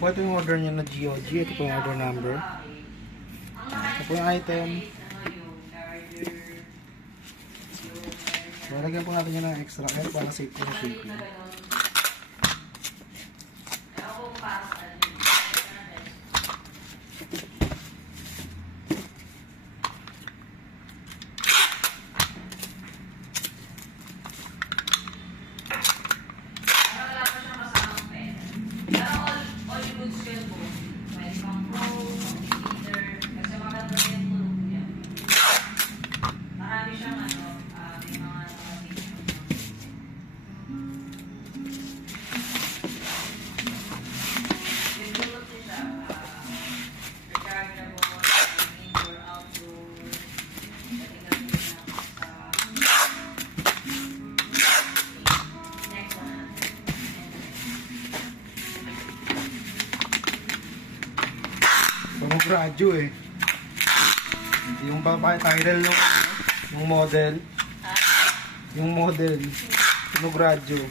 po, ito yung order niya na GOG. Ito po yung order number. Ito po yung item. Lalagyan po natin yan ng extra air para safe po na shipping. Radyo eh. Yung title ng model. Yung model. Tunog radyo.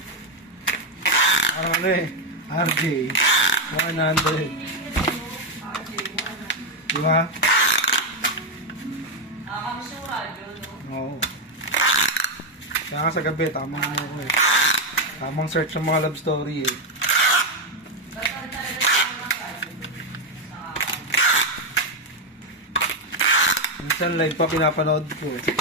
Parang ano eh. RJ 100. Diba? Nakamusta yung radyo, no? Oo. Kaya nga sa gabi, tamang ano ko eh. Tamang search ng mga love story eh. Minsan live pa pinapanood ko eh.